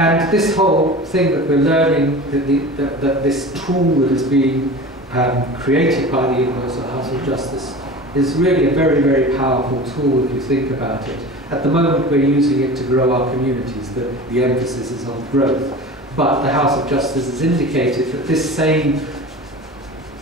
And this whole thing that we're learning, that this tool that is being created by the Universal House of Justice is really a very, very powerful tool if you think about it. At the moment we're using it to grow our communities, the emphasis is on growth. But the House of Justice has indicated that this same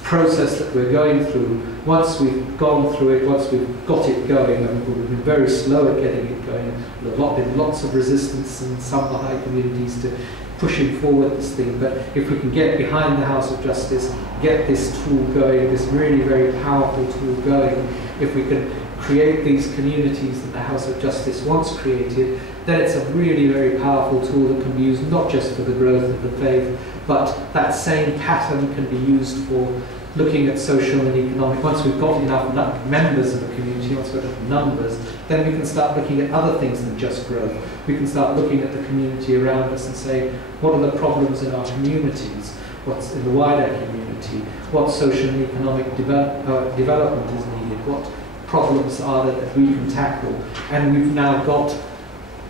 process that we're going through, once we've gone through it, once we've got it going, and we've been very slow at getting it going, there's been lots of resistance in some Baha'i communities to pushing forward this thing, but if we can get behind the House of Justice, get this tool going, this really very powerful tool going, if we can create these communities that the House of Justice once created, then it's a really very powerful tool that can be used not just for the growth of the faith, but that same pattern can be used for looking at social and economic. Once we've got enough members of a community, once we've got enough numbers, then we can start looking at other things than just growth. We can start looking at the community around us and say, what are the problems in our communities? What's in the wider community? What social and economic development is needed? What problems are there that we can tackle? And we've now got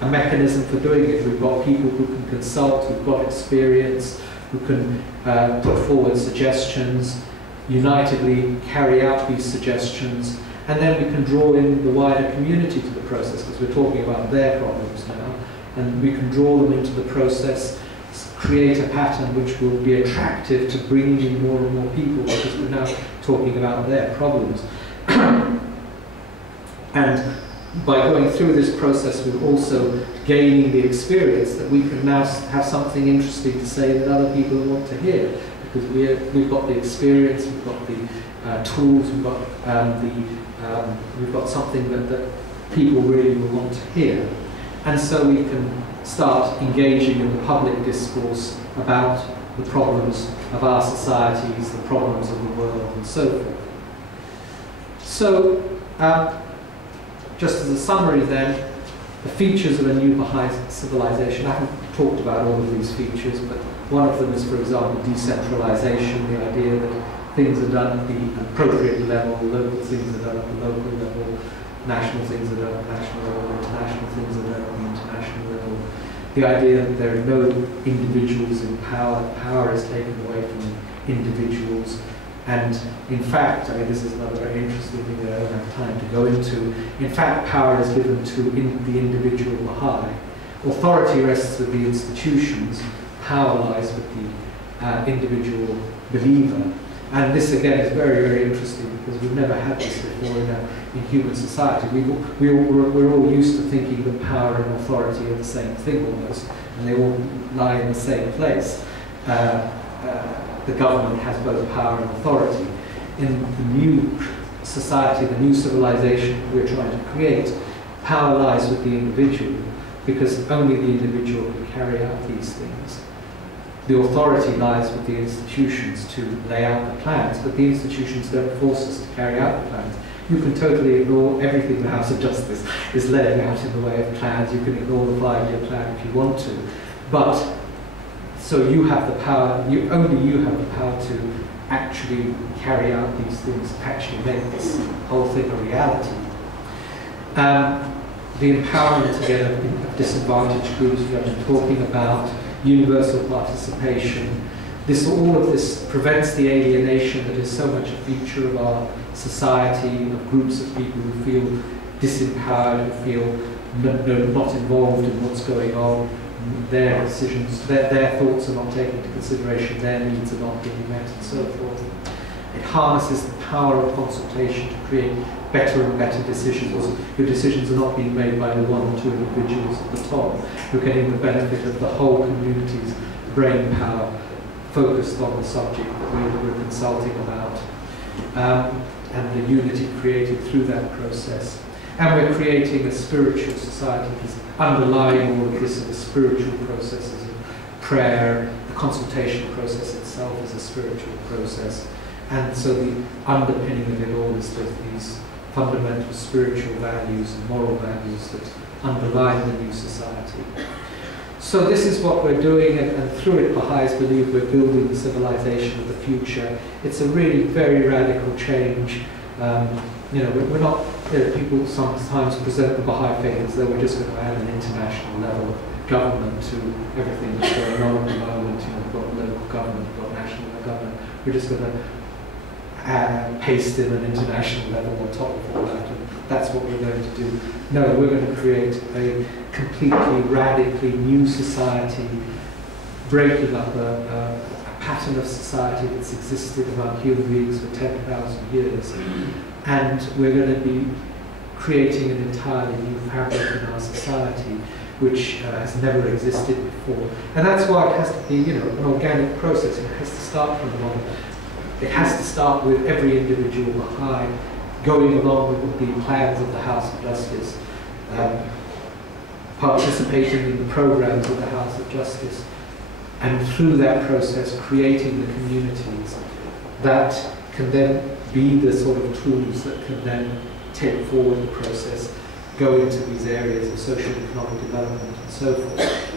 a mechanism for doing it. We've got people who can consult, who've got experience, who can put forward suggestions, unitedly carry out these suggestions, and then we can draw in the wider community to the process, because we're talking about their problems now, and we can draw them into the process, create a pattern which will be attractive to bringing in more and more people, because we're now talking about their problems. And by going through this process, we're also gaining the experience that we can now have something interesting to say that other people want to hear, because we've got the experience, we've got the tools, we've got something that people really will want to hear. And so we can start engaging in the public discourse about the problems of our societies, the problems of the world, and so forth. So, just as a summary then, the features of a new Baha'i civilization. I haven't talked about all of these features, but one of them is, for example, decentralization, the idea that things are done at the appropriate level, local things are done at the local level, national things are done at the national level, international things are done at the international level. The idea that there are no individuals in power, power is taken away from individuals. And in fact, I mean, this is another very interesting thing that I don't have time to go into. In fact, power is given to the individual Baha'i. Authority rests with the institutions, power lies with the individual believer. And this again is very, very interesting, because we've never had this before in human society. We're all used to thinking that power and authority are the same thing almost, and they all lie in the same place. The government has both power and authority. In the new society, the new civilization we're trying to create, power lies with the individual, because only the individual can carry out these things. The authority lies with the institutions to lay out the plans, but the institutions don't force us to carry out the plans. You can totally ignore everything the House of Justice is laying out in the way of plans. You can ignore the 5-year plan if you want to. But so you have the power, only you have the power to actually carry out these things, actually make this whole thing a reality. The empowerment again of disadvantaged groups we have been talking about, universal participation. All of this prevents the alienation that is so much a feature of our society, of groups of people who feel disempowered, who feel not involved in what's going on. Their decisions, their thoughts are not taken into consideration, their needs are not being met, and so forth. It harnesses the power of consultation to create better and better decisions. Your decisions are not being made by the 1 or 2 individuals at the top. You're getting the benefit of the whole community's brain power focused on the subject that we're consulting about, and the unity created through that process. And we're creating a spiritual society, because underlying all of this are the spiritual processes of prayer. The consultation process itself is a spiritual process. And so the underpinning of it all is these fundamental spiritual values and moral values that underline the new society. So this is what we're doing, and through it Baha'is believe we're building the civilization of the future. It's a really very radical change. We're not, people sometimes present the Baha'i faith as though we're just going to add an international level government to everything that's going on at the moment. You know, we've got local government, we've got national government. We're just going to paste in an international level on top of all that, and that's what we're going to do. No, we're going to create a completely, radically new society, breaking up a pattern of society that's existed among human beings for 10,000 years. And we're going to be creating an entirely new fabric in our society, which has never existed before. And that's why it has to be, you know, an organic process. It has to start from the bottom. It has to start with every individual Baha'i going along with the plans of the House of Justice, participating in the programs of the House of Justice, and through that process creating the communities that can then be the sort of tools that can then take forward the process, go into these areas of social and economic development and so forth.